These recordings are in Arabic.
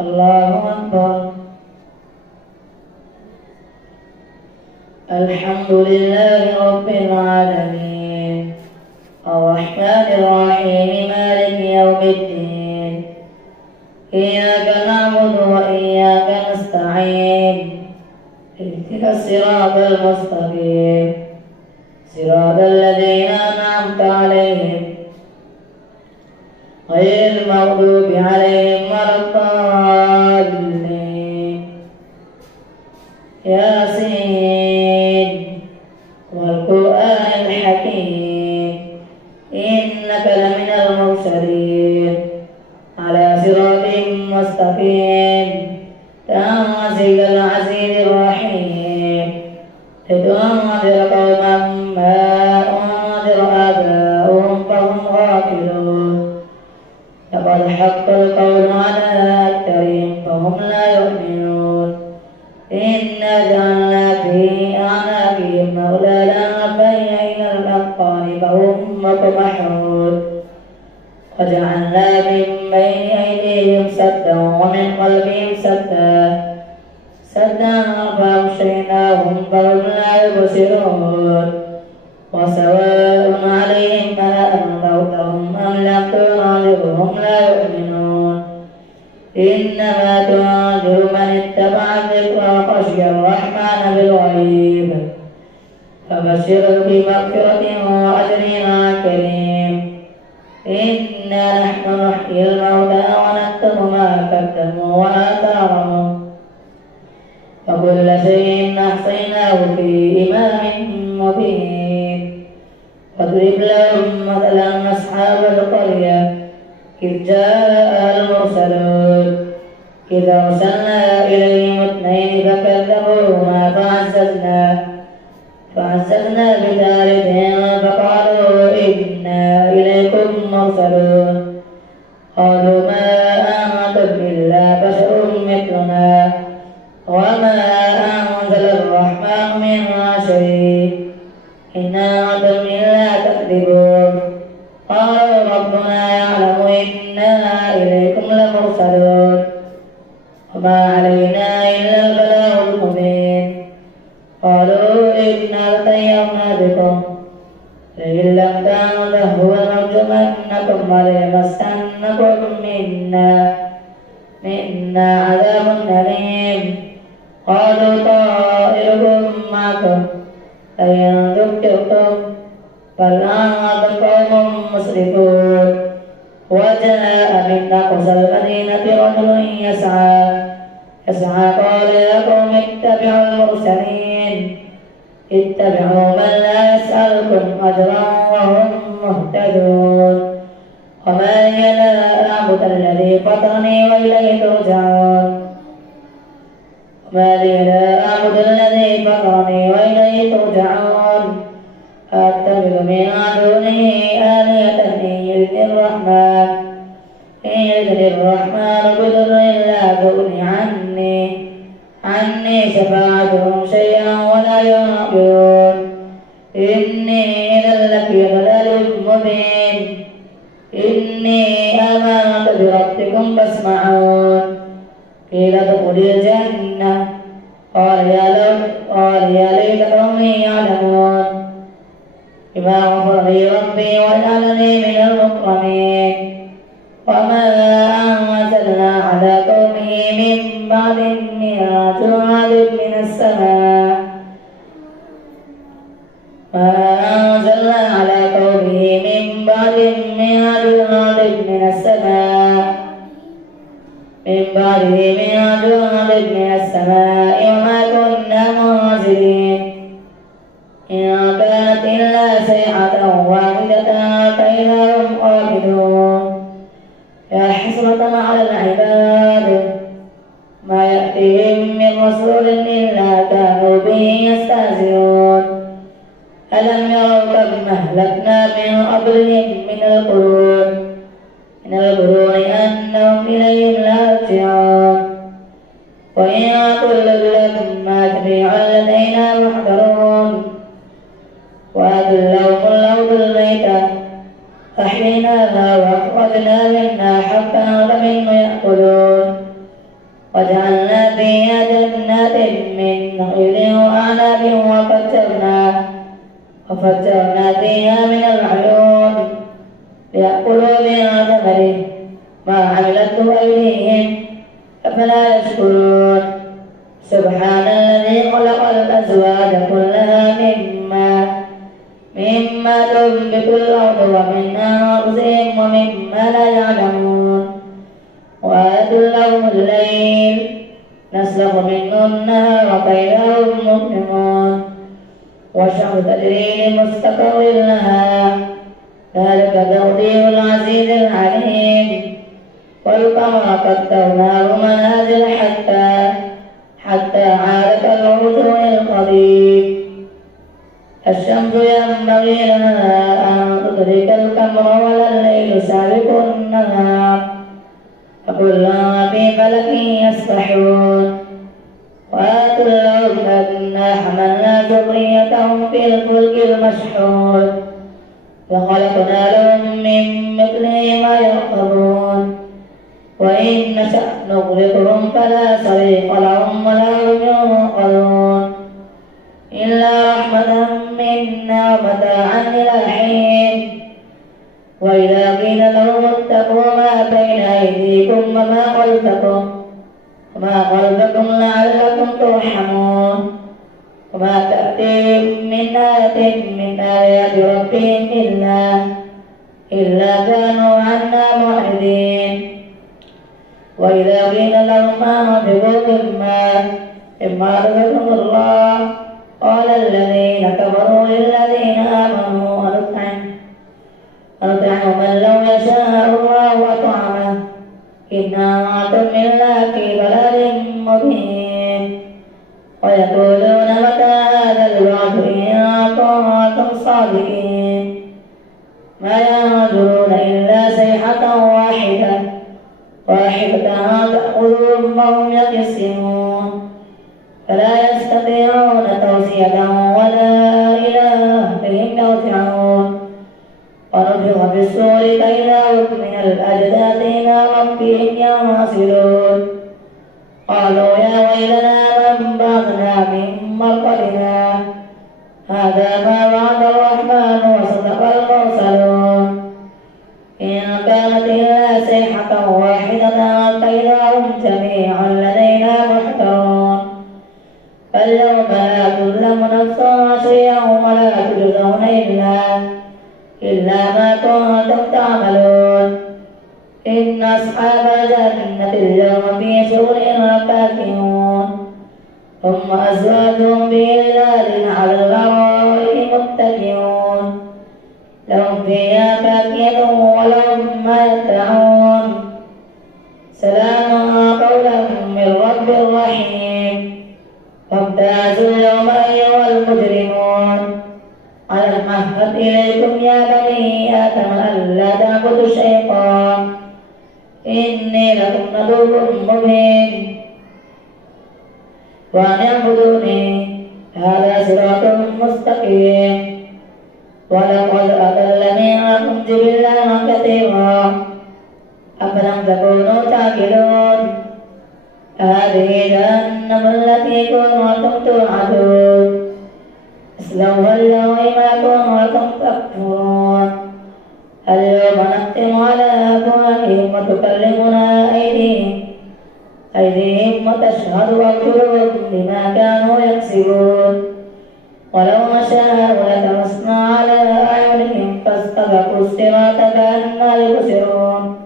الله أكبر. الحمد لله رب العالمين الرحمن الرحيم مالك يوم الدين إياك نعبد وإياك نستعين اهدنا الصراط المستقيم صراط الذين أنعمت عليهم غير المغضوب عليهم ولا الضالين. ياسين والقرآن الحكيم إنك لمن المرسلين على صراط مستقيم تنزيل العزيز الرحيم لتنذر قوما ما أنذر آباؤهم فهم غافلون. لقد حق القول على أكثرهم فهم لا يؤمنون. إنا جعلنا في أعناقهم أغلالا فهي إلى الأذقان فهم مقمحون. وجعلنا من بين أيديهم سدا ومن خلفهم سدا فأغشيناهم فهم لا يبصرون. وسواء عليهم أأنذرتهم أم لم تنذرهم لا يؤمنون. إنما تنذر من اتبع الذكر وخشي الرحمن بالغيب فبشره بمغفرة وأجر كريم. إنا نحن نحيي الموتى ونكتب ما قدموا وآثارهم وكل شيء أحصيناه في إمام مبين. واضرب لهم مثلا أصحاب القرية إذ جاء المرسلون إذ أرسلنا إليهم اثنين فكذبوهما فعززنا بثالث فقالوا إنا إليكم مرسلون. قالوا ما أنتم إلا بشر مثلنا وما أنزل الرحمن من شيء إن أنتم إلا تكذبون. قالوا ربنا يعلم إنا إليكم لمرسلون وما علينا إلا البلاغ المبين. قالوا إنا تطيرنا بكم لئن لم تنتهوا لنرجمنكم وليمسنكم منا عذاب أليم. قالوا طائركم معكم لئن ذكرتم بل أنتم قوم مسرفون. وجاء من أقصى المدينة رجل يسعى قال يا قوم اتبعوا المرسلين اتبعوا من لا يسألكم أجرا وهم مهتدون. وما لي لا أعبد الذي فطرني وإليه ترجعون. وما لي لا أعبد الذي فطرني وإليه ترجعون. أتخذ من دونه آلهة إن يردني الرحمن بضر لا تغن عني شفاعتهم شيئا ولا ينقذون. إني إذا لفي ضلال مبين. إني آمنت بربكم فاسمعون. قيل ادخلوا الجنة قال يا ليت قومي يعلمون بما غفر لي ربي وجعلني من المكرمين. وما أنزلنا على قومه من بعد من جعل من السماء ما أنزلنا على قومه من بعد من جعل من السماء وما كنا منزلين. إن كانت إلا صيحة واحدة فإذا هم خامدون. يا حسرة على العباد ما يأتيهم من رسول إلا كانوا به يستهزئون. ألم يروا كم أهلكنا من قبلهم من القرون أنهم إليهم لا يرجعون. وإن كل لما جميعا لدينا محضرون. وأذلهم الأرض الميتة أحييناها وأخرجنا منها حبا فمنه يأكلون وجعلنا فيها جنات من نخيل وأعناب وفجرنا فيها من العيون ليأكلوا من ثمره ما عملته أيديهم أفلا يشكرون سبحان الذي خلق الأزواج كلها مما تنبت الأرض ومن أنفسهم ومما لا يعلمون وآية لهم الليل نسلخ منه النهار فإذا هم مظلمون والشمس تجري لمستقر لها ذلك تقدير العزيز العليم والقمر قدرناه منازل حتى عاد كالعرجون القديم الشمس ينبغي لها أن تدرك القمر ولا الليل سابق النهار وكلهم في فلك يسبحون وآتوا لهم أنا حملنا ذريتهم في الفلك المشحون وخلقنا لهم من مثله ما يركبون وإن نشأ نغرقهم فلا صريخ لهم ولا هم ينقذون إلا رحمة منا ومتاعا إلى حين وإذا قيل لهم اتقوا ما بين أيديكم وما خلفكم لعلكم ترحمون وما تأتيهم من آية من آيات ربهم إلا كانوا عنها معرضين وإذا قيل لهم أنفقوا مما رزقكم الله قال الذين كفروا للذين آمنوا أنطعم من لو يشاء الله أطعمه إن أنتم إلا في ضلال مبين ويقولون متى هذا الوعد إن كنتم صادقين ما ينظرون إلا صيحة واحدة تأخذهم وهم يقسمون فلا يستطيعون توصية ولا إلى أهلهم يرجعون ونفخ في الصور فإذا هم من الأجداث إلى ربهم ينصرون قالوا يا ويلنا من بعثنا من مرقدنا هذا ما وعد الرحمن وصدق المرسلون إن كانت إلا صيحة واحدة فإذا هم جميعا لدينا محضرون فاليوم لا تظلم نفس شيئا ولا تجزون إلا ما كنتم تعملون إن أصحاب الجنة اليوم في شغل فاكهون ثم أزواجهم بظلال على الأرائك متكئون لهم فيها فاكهة ولهم ما يدعون سلام قولا من رب رحيم وامتازوا اليوم أيها المجرمون ألم أعهد إليكم يا بني آدم ألا تعبدوا الشيطان إني لكم نذير مبين وأن اعبدوني هذا صراط مستقيم ولقد أضل منكم جبلا كثيرا أفلم تكونوا تعقلون هذه جهنم التي كنتم توعدون اصلوها اليوم ما كنتم تكفرون اليوم نختم على أفواههم وتكلمنا أيديهم وتشهد أرجلهم بما كانوا يكسبون ولو نشاء لطمسنا على أعينهم فاستبقوا الصراط كأنما يبصرون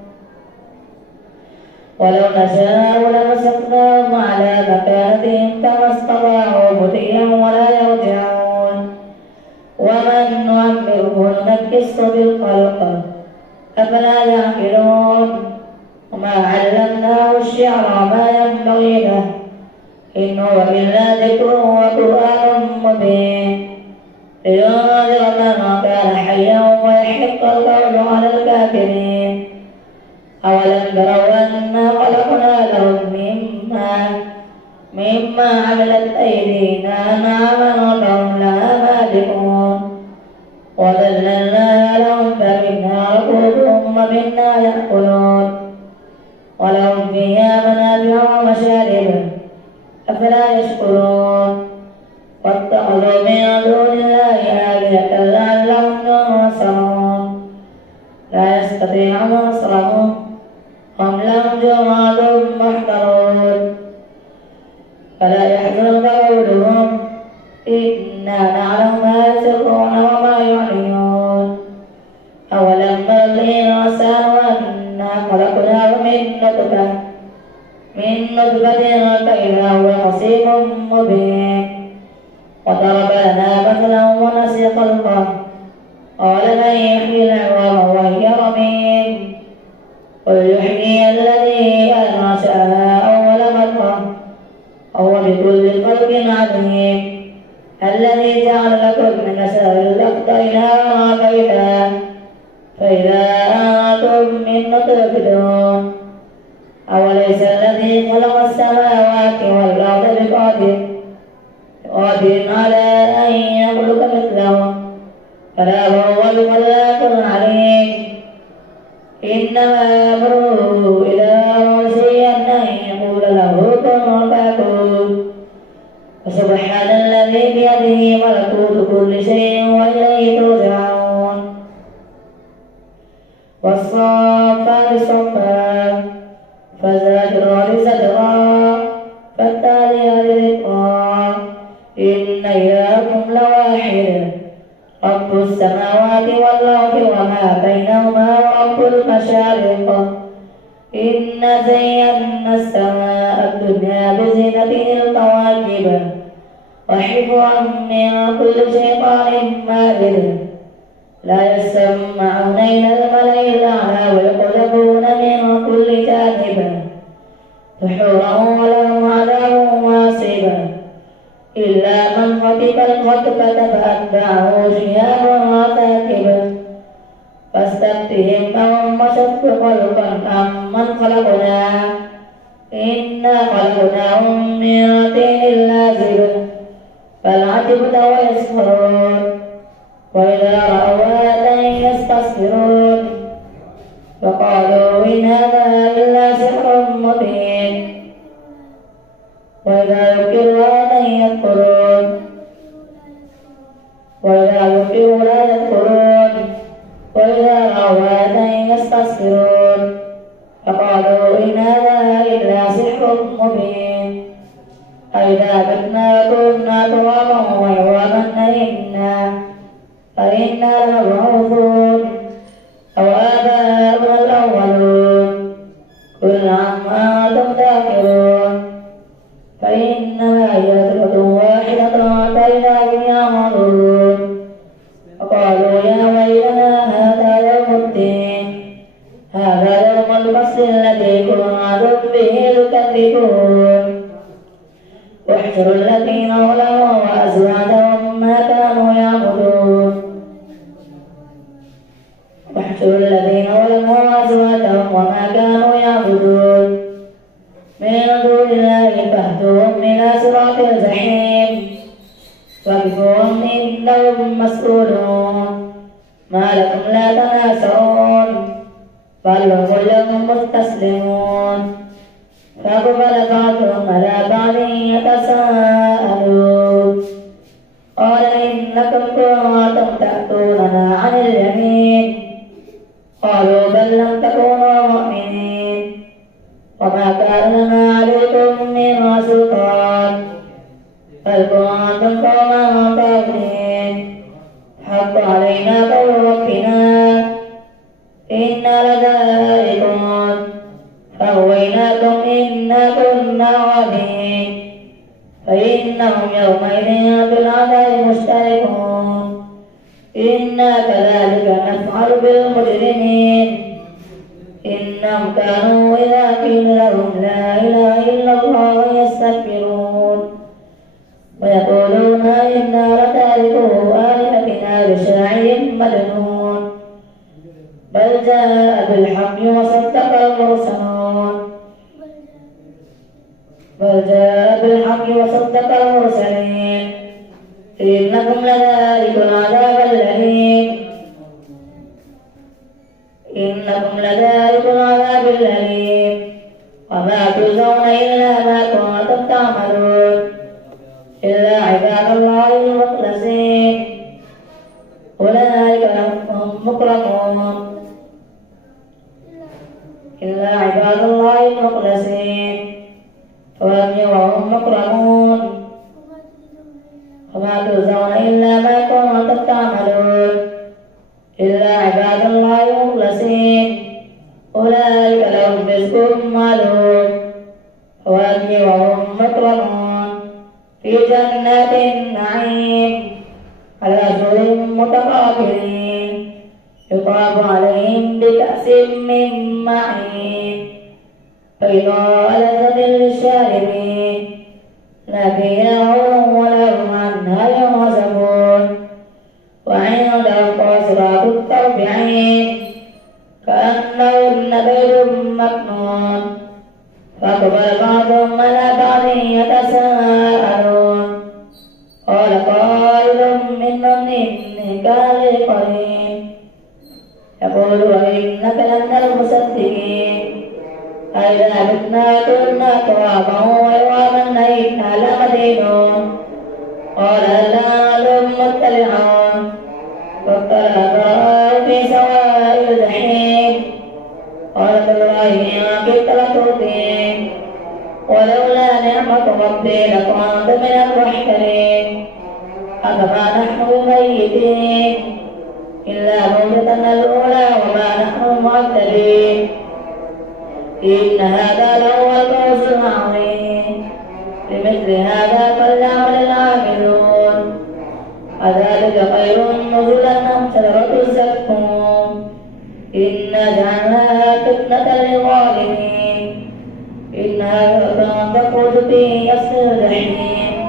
ولو نشاء لمسكناهم على مكانتهم فما استطاعوا مضيا ولا يرجعون ومن نعمره ننكسه بالخلق أفلا يعقلون وما علمناه الشعر ما ينبغي له إن هو إلا ذكر وقرآن مبين لينذر من كان حيا ويحق القول على الكافرين أولم تروا أنا خلقنا لهم مما عملت أيدينا أنعاما فهم لها مالكون وذللناها لهم فمنها ركوبهم ومنها يأكلون ولهم فيها منافع ومشارب أفلا يشكرون واتخذوا من دون الله آلهة لعلهم ينصرون لا يستطيعون نصرهم هم لهم جراد محضرون فلا يحزنك قولهم إنا نعلم ما يسرون وما يعلنون أولم ير الإنسان أنا خلقناه من نطفة فإذا هو خصيم مبين وضرب لنا مثلا ونسي خلقه قال من يحيي العظام وهي رميم قل يحيي الذي أنشأها أول مرة وهو بكل خلق عليم الذي جعل لكم من الشجر الأخضر نارا فإذا أنتم منه تؤكلون أوليس الذي خلق السماوات والأرض بقادر على أن يخلق مثلهم فلا هو الخلاق العليم إنما أمره إذا أراد شيئا أن يقول له كن فيكون وسبحان الذي بيده ملكوت كل شيء وإليه ترجعون والصافات صفا فالزاجرات زجرا فالتاليات ذكرا إن إلهكم لواحد رب السماوات والأرض وما بينهما ورب المشارق إنا زينا السماء الدنيا بزينة الكواكب وحفظا من كل شيطان مارد لا يسمعون إلى الملأ الأعلى ويقذفون من كل جانب دحورا ولهم عذاب واصب إلا من خطف الخطفة فأتبعه شهاب ثاقب فاستفتهم أهم أشد خلقا أم من خلقنا إنا خلقناهم من طين لازب بل عجبت ويسخرون وإذا رأوا آية يستسخرون فقالوا إن هذا إلا سحر مبين وإذا ذكروا لا يذكرون وإذا رأوا آية يستسخرون فقالوا إن هذا إلا سحر مبين أإذا متنا كنا ترابا وعظاما فإنا لمبعوثون أو آباؤنا الأولون قل عما أنتم داخرون فإنما هي سورة واحدة فإذا هم يعملون وقالوا يا ويلنا هذا يوم الدين هذا يوم الفصل الذي كنتم به تكذبون واحشروا الذين ظلموا وأزواجهم ما كانوا يعبدون واحشروا الذين ظلموا وأزواجهم وما كانوا يعبدون من دون الله فاهدوهم إلى صراط الجحيم وقفوهم إنهم مسؤولون ما لكم لا تناصرون بل هم لكم مستسلمون فأقبل بعضهم على بعض يتساءلون قال إنكم كنتم تأتوننا عن اليمين قالوا بل لم تكونوا مؤمنين وما كان لنا عليكم من سلطان بل كنتم قوما طاغين حق علينا قول ربنا إنا لذائقون فأغويناكم إنا كنا غابين فإنهم يومئذ بالعذاب مشتركون إنا كذلك نفعل بالمجرمين إنهم كانوا إذا قيل لهم لا إله إلا الله يستكبرون ويقولون إنا لتاركو آلهتنا لشاعر مجنون بل جاء بالحق وصدق المرسلين إنكم لذائقون العذاب الأليم وما تجزون إلا ما كنتم تعملون إلا عباد الله المخلصين أولئك هم مكرمون إلا عباد الله المخلصين وهم مكرمون وما تجزون إلا ما كنتم تعملون إلا عباد الله المخلصين أولئك لهم رزق معلوم وهم مكرمون في جنات النعيم على سرر متقابلين يطاف عليهم بكأس من معين بيضاء لذة للشاربين لا فيها غول ولهم عنها ينزفون وعندهم قاصرات الطرف عين كأنهن بيض مكنون فأقبل بعضهم على بعض يتساءلون قال قائل منهم إني كان لي قرين يقول وإنك لمن المصدقين أئذا متنا كنا ترابا وعظاما إنا لمدينون قال هل أنتم مطلعون فاطلع في سواء الجحيم قال تالله إن كدت لتردين ولولا نعمة ربي لكنت من المحترين أفما نحن بميتين إلا موتتنا الأولى وما نحن معذبين إن هذا لهو الفوز العظيم لمثل هذا فليعمل العاملون أذلك خير نزلا أم شجرة الزقوم إنا جعلناها فتنة للظالمين إنها تخرج في أصل الجحيم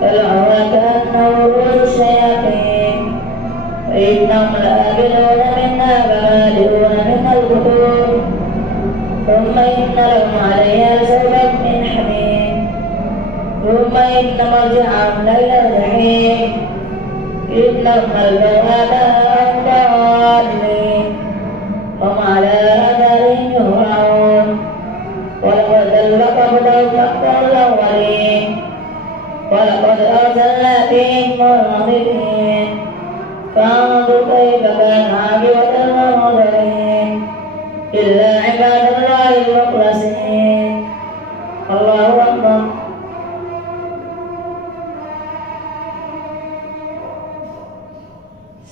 طلعها كأنه رؤوس الشياطين فإنهم لآكلون منها فمالئون منها البطون ثم إن لهم عليها لشربا من حميم ثم إن مرجعهم لإلى الجحيم إنهم ألقوا ضالين هم على آثارهم يهرعون ولقد ضل قبلهم أكثر الأولين ولقد أرسلنا فيهم منذرين فانظر كيف كان عاقبة المنذرين إلا عباد الله المخلصين الله أكبر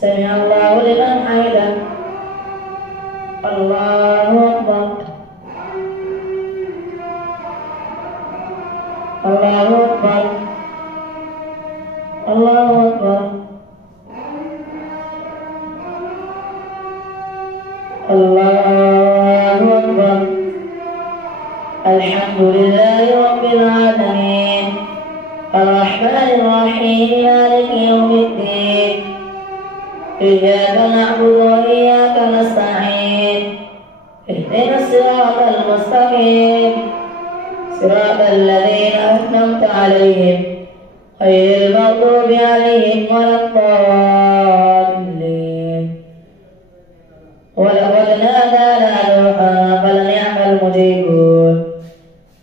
سمع الله لمن حمده الله أكبر الله أكبر الله أكبر الله أكبر الحمد لله رب العالمين الرحمن الرحيم مالك يوم الدين إياك نعبد وإياك نستعين اهدنا الصراط المستقيم صراط الذين أنعمت عليهم غير المغضوب عليهم ولا الضالين ولقد نادانا نوحا فلنعم المجيبون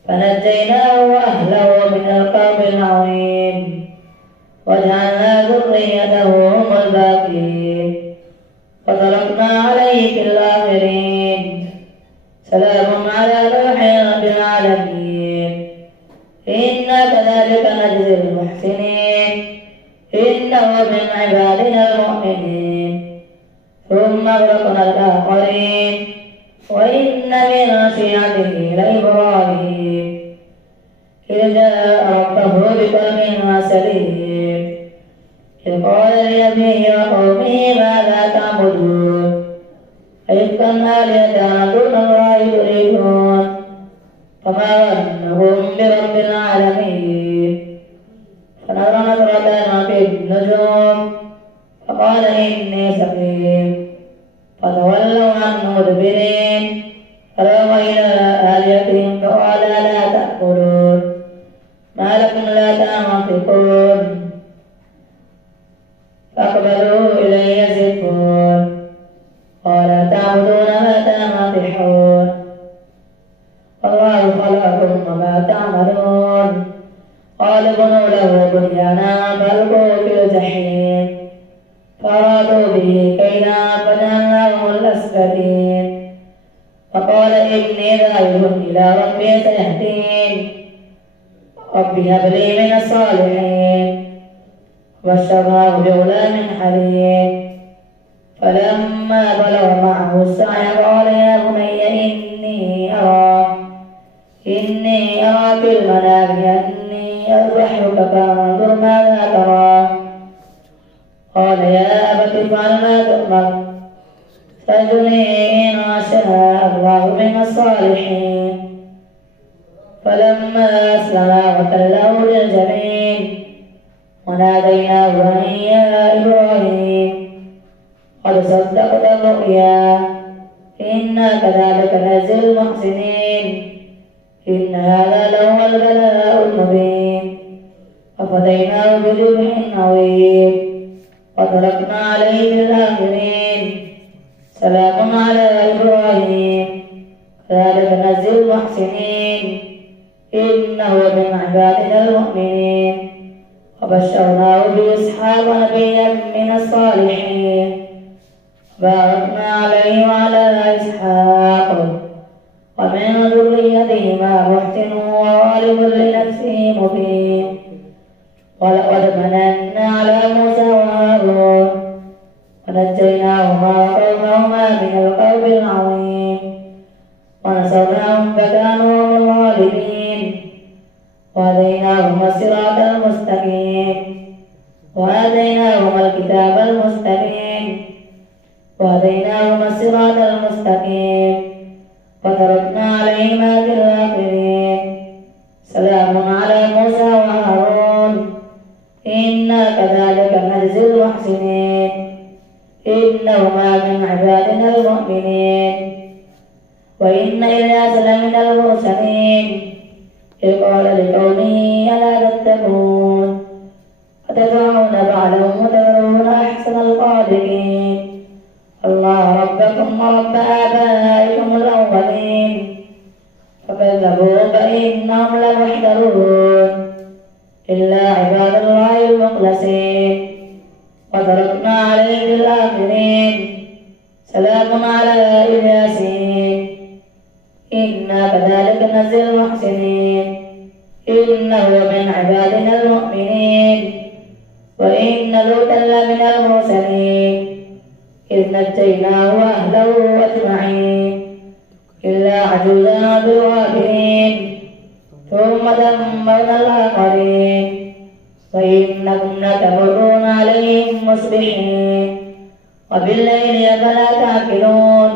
فنجيناه وأهله من الكرب العظيم وجعلنا ذريته هم الباقين وتركنا عليه في الآخرين سلام على نوح رب العالمين إنا كذلك نجزي المحسنين إنه من عبادنا المؤمنين ثم أغرقنا الآخرين وإن من شيعته لإبراهيم إذ جاء ربه بقلب سليم إذ قال لأبيه وقومه ماذا تعبدون أئفكا آلهة دون الله تريدون فما ظنكم برب العالمين فنظر نظرة في النجوم فقال إني سقيم فتولوا عنه مدبرين فلووا إلى آلهتهم فقال لا تأكلون ما لكم لا تنطقون فأقبلوا إليه يزفون قال تعبدون ما تنطحون والله خلقكم وما تعملون قال ابنوا له بنيانا فألقوه في الجحيم فأرادوا به كيدا فجعلناهم الأسفلين فقال إني ذاهب إلى ربي سيهدين رب هب لي من الصالحين وبشرناه بغلام حليم فلما بلغ معه السعي قال يا بني إني أرى في المنام أني أذبحك فانظر ماذا ترى قال يا أبت افعل ما تؤمر ستجدني إن شاء الله من الصالحين فلما أسلما وتله للجبين وناديناه أن يا إبراهيم قد صدقت الرؤيا إنا كذلك نجزي المحسنين إن هذا لهو البلاء المبين ففديناه بذبح عظيم وتركنا عليه في الآخرين سلام على إبراهيم كذلك نجزي المحسنين إنه من عبادنا المؤمنين وبشرناه بإسحاق نبيا من الصالحين باركنا عليه وعلى إسحاق ومن ذريتهما محسن وظالم لنفسه مبين ولقد مننا على موسى وهارون ونجيناهما وقومهما من الكرب العظيم ونصرناهم فكانوا هم الغالبين وهديناهما الصراط المستقيم وآتيناهما الكتاب المستبين وهديناهما الصراط المستقيم وتركنا عليهما في الآخرين سلام على موسى وهارون إنا كذلك نجزي المحسنين إنهما من عبادنا المؤمنين وإن إلياس لمن المرسلين إذ قال لقومه ألا تتقون أتدعون بعلا وتذرون أحسن الخالقين الله ربكم ورب آبائكم الأولين فكذبوا فإنهم لمحضرون إلا عباد الله المخلصين وتركنا عليه في الآخرين سلام على الياسين إنا كذلك نجزي المحسنين إنه من عبادنا المؤمنين وإن لوطا لمن المرسلين إذ نجيناه وأهله أجمعين إلا عجوزا في الغابرين ثم دمرنا الآخرين وإنكم لتمرون عليهم مصبحين وبالليل أفلا تعقلون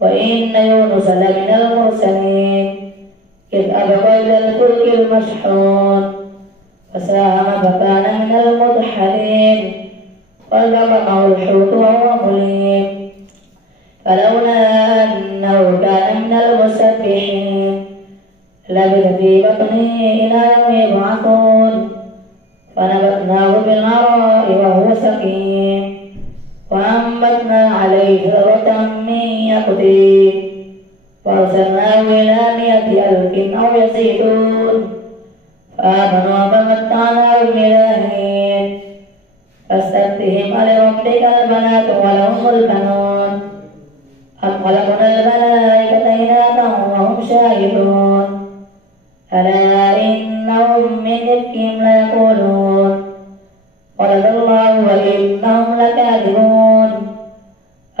وإن يونس لمن المرسلين إذ أبق إلى الفلك المشحون فساهم فكان من المدحضين فالتقمه الحوت وهو مليم فلولا أنه كان من المسبحين لبث في بطنه إلى يوم يبعثون فنبذناه بالعراء وهو سقيم وأنبتنا عليه شجرة من يقطين وأرسلناه إلى 100,000 أو يزيدون فآمنوا فمتعناهم إلى حين فاستفتهم ألربك البنات ولهم البنون أم خلقنا الملائكة إناثا وهم شاهدون ألا إنهم من إفكهم ليقولون ولد الله وإنهم لكاذبون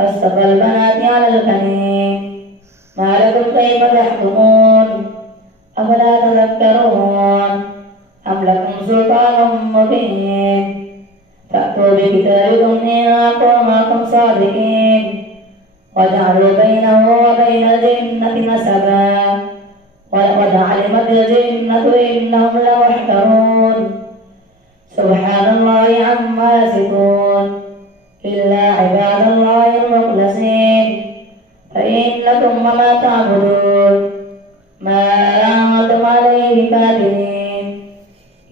أصطفى البنات على البنين ما لكم كيف تحكمون أفلا تذكرون أم لكم سلطان مبين فأتوا بكتابكم إن كنتم صادقين وجعلوا بينه وبين الجنة نسبا ولقد علمت الجنة إنهم لمحضرون سبحان الله عما يصفون إلا عباد الله المخلصين فإنكم وما تعبدون ما أنتم عليه كافرين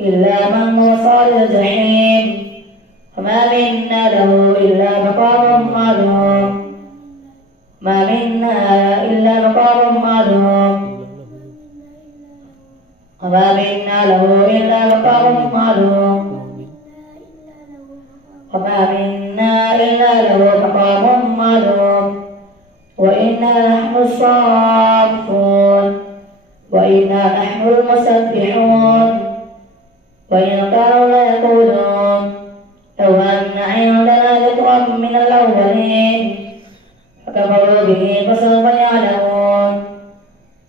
إلا من هو صال الجحيم وما منا له إلا مقام معلوم ما منا إلا مقام معلوم وما منا له إلا مقام معلوم وما منا إلا له مقام معلوم وإنا نحن الصافون وإنا نحن المسبحون وإن كانوا ليقولون لو أن عندنا ذكرا من الأولين فكفروا به فسوف يعلمون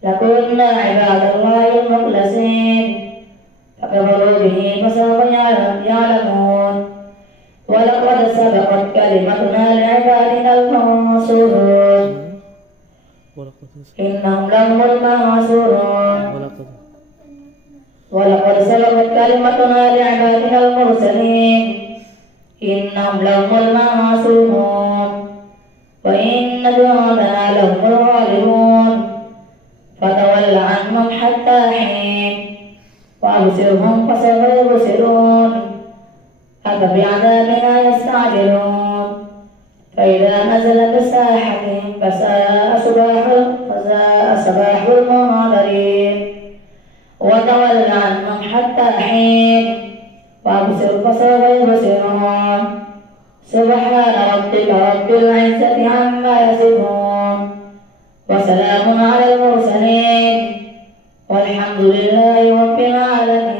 لكنا عباد الله المخلصين فكفروا به فسوف يعلمون ولقد سبقت كلمتنا لعبادنا المنصورين إنهم لهم المنصورون ولقد سبقت كلمتنا لعبادنا المرسلين إنهم لهم المنصورون وإن جندنا لهم الغالبون فتول عنهم حتى حين وأبصرهم فسوف يبصرون أفبعذابنا يستعجلون فإذا نزل بساحتهم فساء صباح المنذرين وتول عنهم حتى حين وأبصر فسوف يبصرون سبحان ربك رب العزة عما يصفون وسلام على المرسلين والحمد لله رب العالمين.